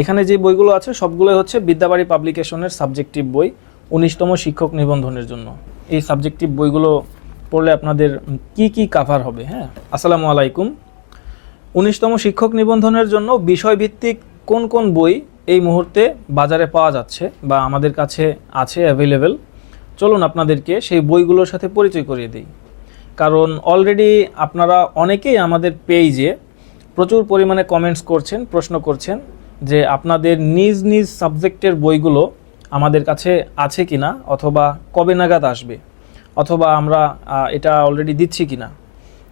এখানে যে বইগুলো আছে সবগুলোই হচ্ছে বিদ্যাবাড়ি পাবলিকেশনের সাবজেক্টিভ বই 19তম শিক্ষক নিবন্ধনের জন্য। এই সাবজেক্টিভ বইগুলো পড়লে আপনাদের কি কি কাভার হবে। হ্যাঁ, আসসালামু আলাইকুম। 19তম শিক্ষক নিবন্ধনের জন্য বিষয়ভিত্তিক কোন কোন বই এই মুহূর্তে বাজারে পাওয়া যাচ্ছে বা আমাদের কাছে আছে অ্যাভেলেবেল, চলুন আপনাদেরকে সেই বইগুলোর সাথে পরিচয় করিয়ে দিই। কারণ অলরেডি আপনারা অনেকেই আমাদের পেজে প্রচুর পরিমাণে কমেন্টস করছেন, প্রশ্ন করছেন যে আপনাদের নিজ নিজ সাবজেক্টের বইগুলো আমাদের কাছে আছে কিনা, অথবা কবে নাগাদ আসবে, অথবা আমরা এটা অলরেডি দিচ্ছি কিনা।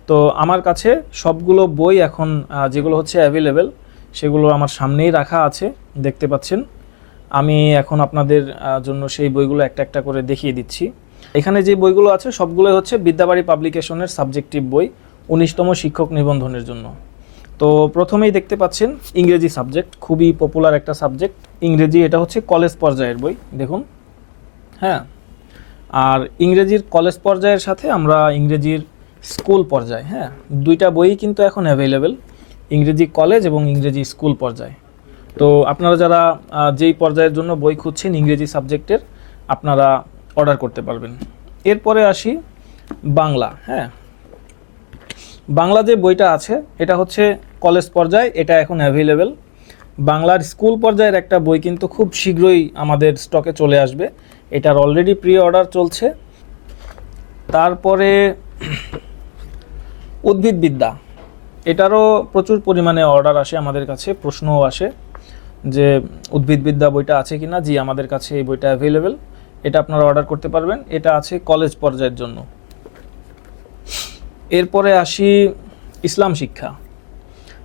তো আমার কাছে সবগুলো বই এখন যেগুলো হচ্ছে অ্যাভেলেবেল সেগুলো আমার সামনেই রাখা আছে, দেখতে পাচ্ছেন। আমি এখন আপনাদের জন্য সেই বইগুলো একটা একটা করে দেখিয়ে দিচ্ছি। এখানে যে বইগুলো আছে সবগুলোই হচ্ছে বিদ্যাবাড়ি পাবলিকেশনের সাবজেক্টিভ বই 19তম শিক্ষক নিবন্ধনের জন্য। তো প্রথমেই দেখতে পাচ্ছেন ইংরেজি সাবজেক্ট, খুবই পপুলার একটা সাবজেক্ট ইংরেজি। এটা হচ্ছে কলেজ পর্যায়ের বই, দেখুন। হ্যাঁ, আর ইংরেজির কলেজ পর্যায়ের সাথে আমরা ইংরেজির স্কুল পর্যায়, হ্যাঁ, দুইটা বই কিন্তু এখন অ্যাভেলেবেল, ইংরেজি কলেজ এবং ইংরেজি স্কুল পর্যায়। তো আপনারা যারা যেই পর্যায়ের জন্য বই খুঁজছেন ইংরেজি সাবজেক্টের, আপনারা অর্ডার করতে পারবেন। এরপরে আসি বাংলা। হ্যাঁ, বাংলা যে বইটা আছে এটা হচ্ছে কলেজ পর্যায়ে, এটা এখন অ্যাভেলেবেল। বাংলার স্কুল পর্যায়ের একটা বই কিন্তু খুব শীঘ্রই আমাদের স্টকে চলে আসবে, এটার অলরেডি প্রি অর্ডার চলছে। তারপরে উদ্ভিদবিদ্যা, এটারও প্রচুর পরিমাণে অর্ডার আসে আমাদের কাছে, প্রশ্নও আসে যে উদ্ভিদবিদ্যা বইটা আছে কিনা। জি, আমাদের কাছে এই বইটা অ্যাভেলেবেল, এটা আপনারা অর্ডার করতে পারবেন, এটা আছে কলেজ পর্যায়ের জন্য। এরপরে আসি ইসলাম শিক্ষা।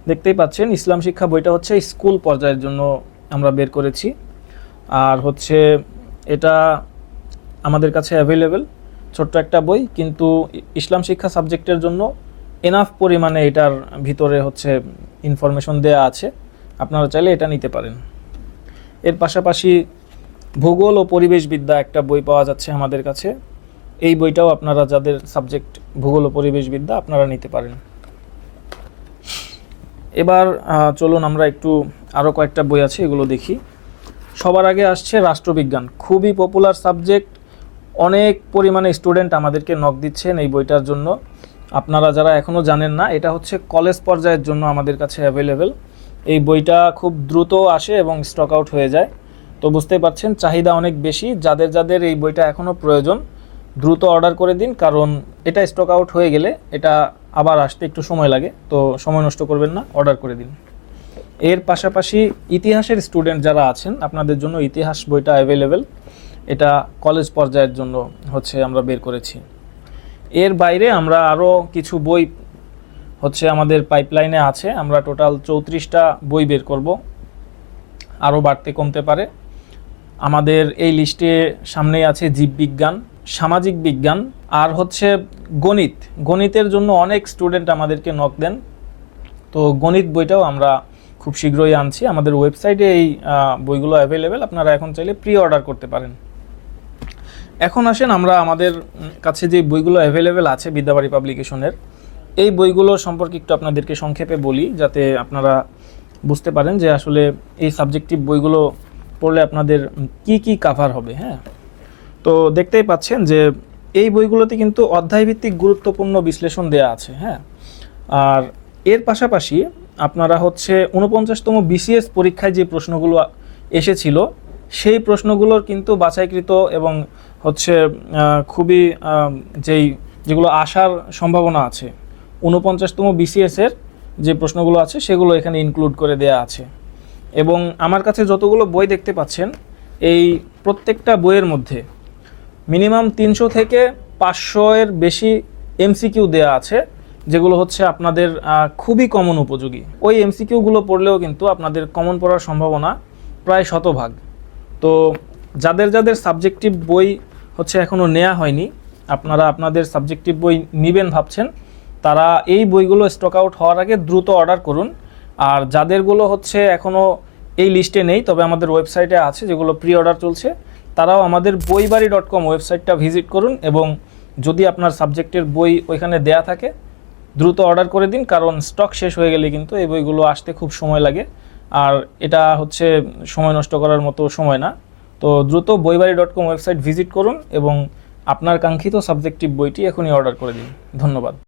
দেখতেই পাচ্ছেন ইসলাম শিক্ষা বইটা হচ্ছে স্কুল পর্যায়ের জন্য আমরা বের করেছি, আর হচ্ছে এটা আমাদের কাছে অ্যাভেলেবেল, ছোট্ট একটা বই, কিন্তু ইসলাম শিক্ষা সাবজেক্টের জন্য এনাফ পরিমাণে এটার ভিতরে হচ্ছে ইনফরমেশন দেয়া আছে, আপনারা চাইলে এটা নিতে পারেন। এর পাশাপাশি ভূগোল ও পরিবেশবিদ্যা একটা বই পাওয়া যাচ্ছে আমাদের কাছে, এই বইটাও আপনারা যাদের সাবজেক্ট ভূগোল ও পরিবেশবিদ্যা আপনারা নিতে পারেন। এবার চলুন আমরা একটু আরও কয়েকটা বই আছে এগুলো দেখি। সবার আগে আসছে রাষ্ট্রবিজ্ঞান, খুবই পপুলার সাবজেক্ট, অনেক পরিমাণে স্টুডেন্ট আমাদেরকে নক দিচ্ছেন এই বইটার জন্য। আপনারা যারা এখনও জানেন না, এটা হচ্ছে কলেজ পর্যায়ের জন্য আমাদের কাছে অ্যাভেলেবেল। এই বইটা খুব দ্রুত আসে এবং স্টক আউট হয়ে যায়, তো বুঝতেই পারছেন চাহিদা অনেক বেশি। যাদের যাদের এই বইটা এখনও প্রয়োজন দ্রুত অর্ডার করে দিন, কারণ এটা স্টক আউট হয়ে গেলে এটা আবার আসতে একটু সময় লাগে, তো সময় নষ্ট করবেন না, অর্ডার করে দিন। এর পাশাপাশি ইতিহাসের স্টুডেন্ট যারা আছেন আপনাদের জন্য ইতিহাস বইটা অ্যাভেলেবেল, এটা কলেজ পর্যায়ের জন্য হচ্ছে আমরা বের করেছি। এর বাইরে আমরা আরও কিছু বই হচ্ছে আমাদের পাইপলাইনে আছে, আমরা টোটাল 34টা বই বের করব, আরও বাড়তে কমতে পারে। আমাদের এই লিস্টে সামনেই আছে জীববিজ্ঞান, সামাজিক বিজ্ঞান, আর হচ্ছে গণিত। গণিতের জন্য অনেক স্টুডেন্ট আমাদেরকে নক দেন, তো গণিত বইটাও আমরা খুব শীঘ্রই আনছি। আমাদের ওয়েবসাইটে এই বইগুলো অ্যাভেলেবেল, আপনারা এখন চাইলে প্রি অর্ডার করতে পারেন। এখন আসেন আমরা আমাদের কাছে যে বইগুলো অ্যাভেলেবেল আছে বিদ্যাবাড়ি পাবলিকেশনের, এই বইগুলো সম্পর্কে একটু আপনাদেরকে সংক্ষেপে বলি, যাতে আপনারা বুঝতে পারেন যে আসলে এই সাবজেক্টিভ বইগুলো পড়লে আপনাদের কি কি কাভার হবে। হ্যাঁ, তো দেখতেই পাচ্ছেন যে এই বইগুলোতে কিন্তু অধ্যায়ভিত্তিক গুরুত্বপূর্ণ বিশ্লেষণ দেয়া আছে। হ্যাঁ, আর এর পাশাপাশি আপনারা হচ্ছে 49তম বিসিএস পরীক্ষায় যে প্রশ্নগুলো এসেছিল সেই প্রশ্নগুলোর কিন্তু বাছাইকৃত এবং হচ্ছে খুবই যেগুলো আসার সম্ভাবনা আছে, 49তম বিসিএসের যে প্রশ্নগুলো আছে সেগুলো এখানে ইনক্লুড করে দেয়া আছে। এবং আমার কাছে যতগুলো বই দেখতে পাচ্ছেন এই প্রত্যেকটা বইয়ের মধ্যে মিনিমাম 300 থেকে 500 এর বেশি এমসিকিউ দেয়া আছে, যেগুলো হচ্ছে আপনাদের খুবই কমন উপযোগী। ওই এমসিকিউগুলো পড়লেও কিন্তু আপনাদের কমন পড়ার সম্ভাবনা প্রায় শতভাগ। তো যাদের যাদের সাবজেক্টিভ বই হচ্ছে এখনও নেওয়া হয়নি, আপনারা আপনাদের সাবজেক্টিভ বই নেবেন ভাবছেন, তারা এই বইগুলো স্টক আউট হওয়ার আগে দ্রুত অর্ডার করুন। আর যাদেরগুলো হচ্ছে এখনও এই লিস্টে নেই তবে আমাদের ওয়েবসাইটে আছে, যেগুলো প্রি অর্ডার চলছে, তারাও আমাদের boibaari.com ওয়েবসাইটটা ভিজিট করুন, এবং যদি আপনার সাবজেক্টের বই ওইখানে দেয়া থাকে দ্রুত অর্ডার করে দিন, কারণ স্টক শেষ হয়ে গেলে কিন্তু এই বইগুলো আসতে খুব সময় লাগে। আর এটা হচ্ছে সময় নষ্ট করার মতো সময় না। তো দ্রুত বইবাড়ি.com ওয়েবসাইট ভিজিট করুন এবং আপনার কাঙ্ক্ষিত সাবজেক্টিভ বইটি এখনই অর্ডার করে দিন। ধন্যবাদ।